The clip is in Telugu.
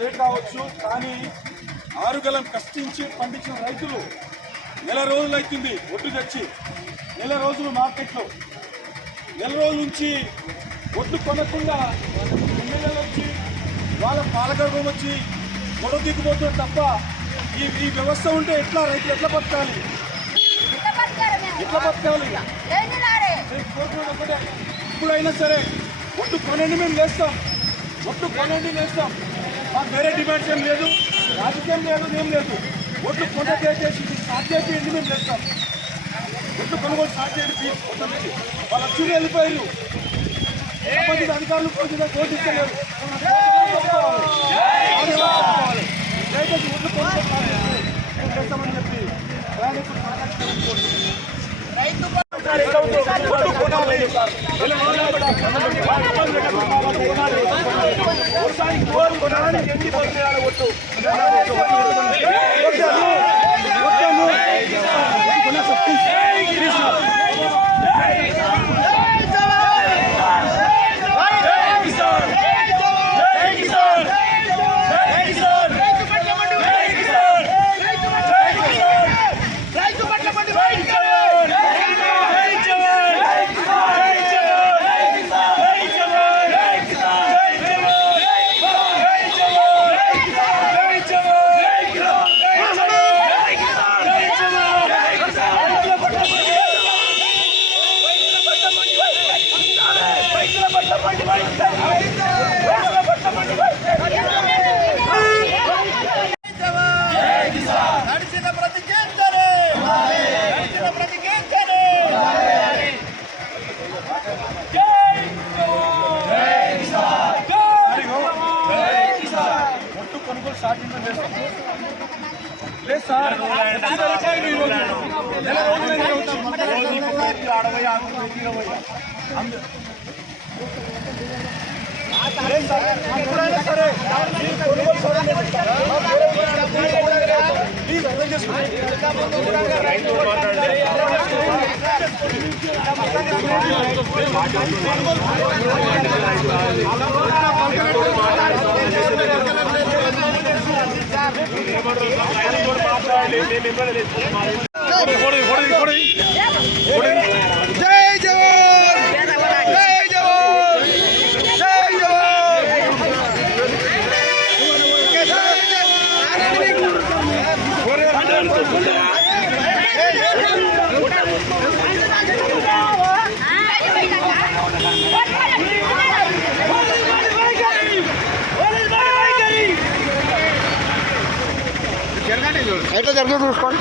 లేట్ కావచ్చు కానీ 6 గలం కష్టించి పండించిన రైతులు నెల రోజులు అవుతుంది ఒడ్డు తెచ్చి నెల రోజులు మార్కెట్లో నెల రోజుల నుంచి ఒడ్డు కొనకుండా ఎమ్మెల్యేలు వచ్చి వాళ్ళ పాలకవర్గం వచ్చి గొడవ దిగిపోతుంది తప్ప ఈ వ్యవస్థ ఉంటే ఎట్లా రైతులు ఎట్లా బతకాలి కోరుకునేది ఒకటే ఇప్పుడైనా సరే ఒడ్డు కొనండి మేము లేస్తాం ఒడ్డు కొనండి లేస్తాం మాకు వేరే డిమాండ్స్ ఏం లేదు రాజకీయం లేదు ఏం లేదు ఒడ్డు కొండ చేసి స్టార్ట్ చేయండి మేము చేస్తాం ఒడ్డు కొనుగోలు స్టార్ట్ చేయండి వాళ్ళు వచ్చి వెళ్ళిపోయారు సంబంధిత అధికారులు పోషిస్తలేరు దయచేసి ఒడ్డు కొనుగోలు చేస్తామని చెప్పి జై జవాన్ జై జవాన్ జై ఎట్లా జరిగింది చూసుకోండి.